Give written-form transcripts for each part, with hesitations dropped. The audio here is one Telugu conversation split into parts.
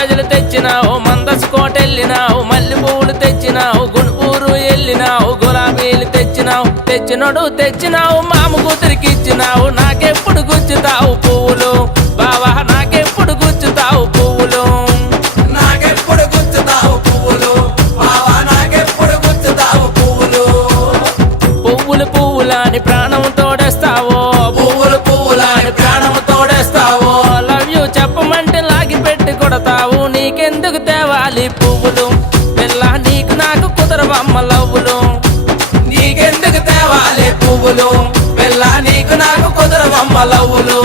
గజలు తెచ్చినావు, మందసు కోటెళ్ళినావు, మల్లె పువ్వులు తెచ్చినావు, గుణపూరు వెళ్ళినావు, గులాబీలు తెచ్చినావు, తెచ్చినోడు తెచ్చినావు, మామ కూతురికి ఇచ్చినావు. నాకెప్పుడు గుచ్చుతావు పువ్వులు బావా, నాకెప్పుడు గుచ్చుతావు పువ్వులు, నాకెప్పుడు గుచ్చుతావు పువ్వులు బావా, నాకెప్పుడు గుచ్చుతావు పువ్వులు. పువ్వులు పువ్వులని ప్రాణం తోడేస్తావో, పువ్వులు పువ్వులని ప్రాణం తోడేస్తావు. లవ్ యూ చెప్పమంటే లాగి పెట్టి కొడతావు. నీకెందుకు తేవాలి పువ్వులు పిల్ల, నీకు నాకు కుదరవమ్మ లవ్వులు. నీకెందుకు తేవాలి పువ్వులు పిల్ల, నీకు నాకు కుదరవమ్మ లవ్వులు.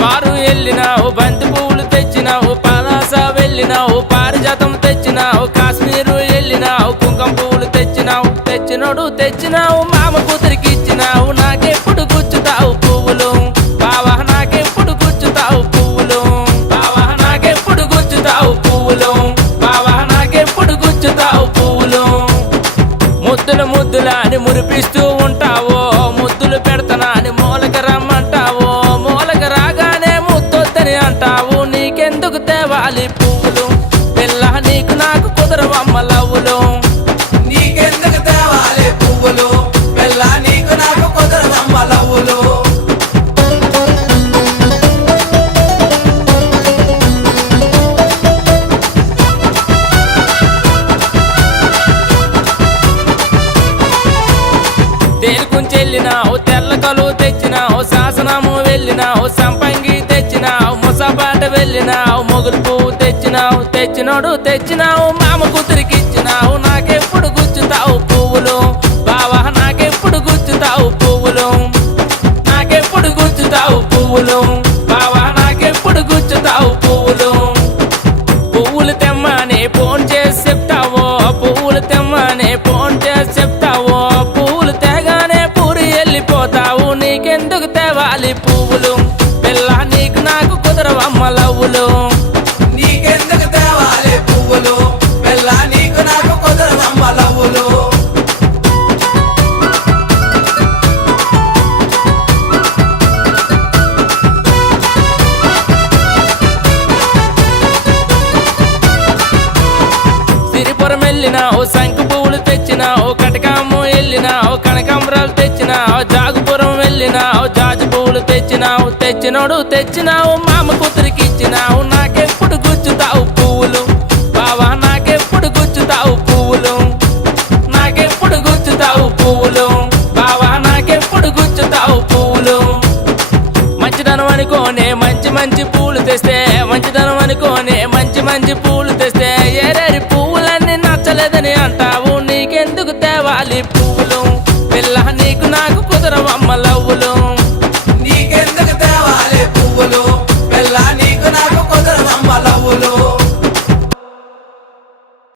పారు వెళ్ళినావు, బంతి పువ్వులు తెచ్చినావు, పలాస వెళ్ళినావు, పారిజాతం తెచ్చినావు, కాశ్మీరు వెళ్ళినావు, కుంకుమ పువ్వులు తెచ్చినావు, తెచ్చినోడు తెచ్చినావు, మామ కూతురికి ఇచ్చినావు. నాకెప్పుడు గుచ్చుతావు పువ్వులు బావా, నాకెప్పుడు గుచ్చుతావు పువ్వులు బావా, నాకెప్పుడు గుచ్చుతావు పువ్వులు బావా, నాకెప్పుడు గుచ్చుతావు పువ్వులు. ముద్దులు ముద్దులా అని మురిపిస్తూ ఉంటావో, ముద్దులు పెడతానా అని మూలక రమ్మంటావో, మూలక రాగానే ముద్దొద్దని అంటావు. నీకెందుకు తేవాలి పువ్వులు పిల్ల, నీకు నాకు కుదరవమ్మ లవ్వులు. నీకెందుకు తేవాలి పువ్వులు పిల్ల, నీకు నాకు కుదరవమ్మ లవ్వులు. తేలుకుంచెళ్ళినావు, తెల్ల కలువు తెచ్చినావు, శాసనము వెళ్ళినావు, సంపంగి తెచ్చినావు, ముసాబాట వెళ్ళినావు, మొగులు పువ్వు తెచ్చినావు, తెచ్చినోడు తెచ్చినావు, మామ కూతురికి ఇచ్చినావు. నాకెప్పుడు గుచ్చుతావు పువ్వులు బావా, నాకెప్పుడు గుచ్చుతావు పువ్వులు, నాకెప్పుడు గుచ్చుతావు పువ్వులు బావా, నాకెప్పుడు గుచ్చుతావు పువ్వులు. పువ్వులు తెమ్మని ఫోన్ చేసి చెప్తావో, పువ్వులు తెమ్మని ఫోన్ చేసి చెప్తావో, పువ్వులు తేగానే పూరి వెళ్ళిపోతావు. నీకెందుకు తేవాలి పువ్వులు పిల్ల, నీకు నాకు కుదరవమ్మ లవ్వులు. నీకెందుకు తేవాలి పువ్వులు పిల్ల, నీకు నాకు కుదరవమ్మ లవ్వులు. సిరిపురం వెళ్ళినావు, శంకు పువ్వులు తెచ్చినావు, కటకాము వెళ్ళినావు, కనకాంబరాలు తెచ్చినావు, జాగుపురం వెళ్ళినావు, జాజి పువ్వులు తెచ్చినావు, తెచ్చినోడు తెచ్చినావు, మామ కూతురికి ఇచ్చినావు. నాకెప్పుడు గుచ్చుతావు పువ్వులు బావా, నాకెప్పుడు గుచ్చుతావు పువ్వులు, నాకెప్పుడు గుచ్చుతావు పువ్వులు బావా, నాకెప్పుడు గుచ్చుతావు పువ్వులు. మంచిదనం అనుకోనే మంచి మంచి పూలు తెస్తే, మంచిదనం అనుకోనే మంచి మంచి పూలు తెస్తే, ఏరేరి పువ్వులన్నీ నచ్చలేదని అంటావు. నీకెందుకు తేవాలి పువ్వు